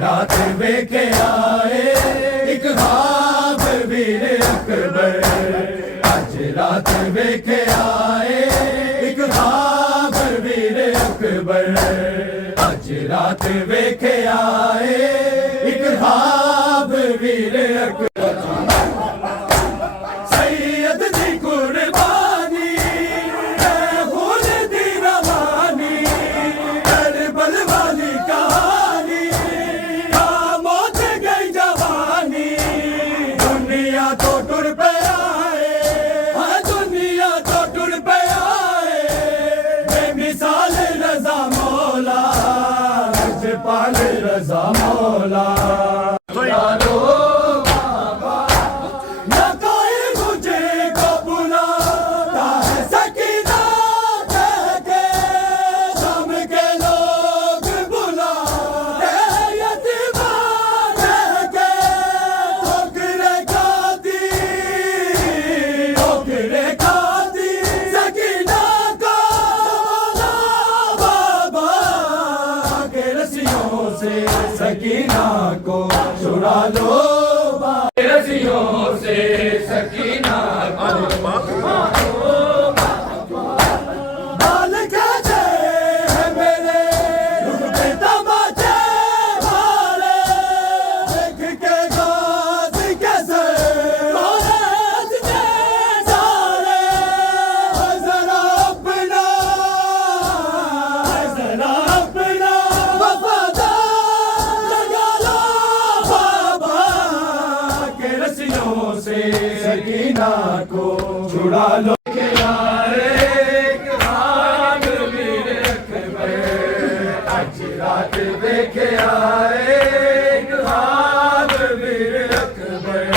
रात वेखे आए एक ख्वाब वीर अकबर, आज रात वेखे आए एक ख्वाब वीर अकबर, आज रात वेखे आए एक ख्वाब वीर अकबर। सैयद दी कुर्बानी खून दी रवानी, करबल वाली कहानी मौत गई जवानी। दुनिया तो टुर पे आए, हाँ दुनिया तो टुर पे आए, बेमिसाल रजा मौला, लजपाल रजा मौला। सकीना को छुड़ा लो, रस्सियों से सकीना को बाल कैसे है मेरे रुपए तमाचे वाले, देख के गाजी कैसे सारे जरा अपना से सकीना को छुड़ा लो। आज रात देखे आए एक ख्वाब वीर अकबर,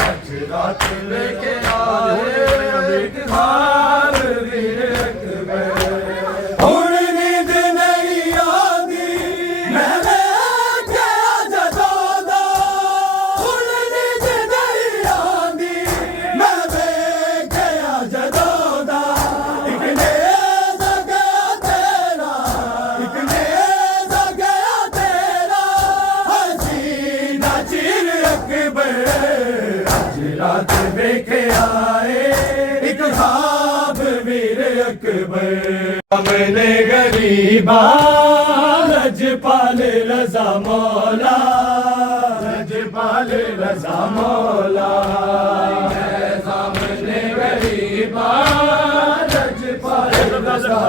आज रात देखे आए एक ख्वाब वीर अकबर। हुण नींद नहीं आती मैं रात देखे आए एक ख्वाब वीर अकबर। हमने गरीबा लजपाल रजा मौला, लजपाल रजा मौला। सामने गरीबा लजपाल रजा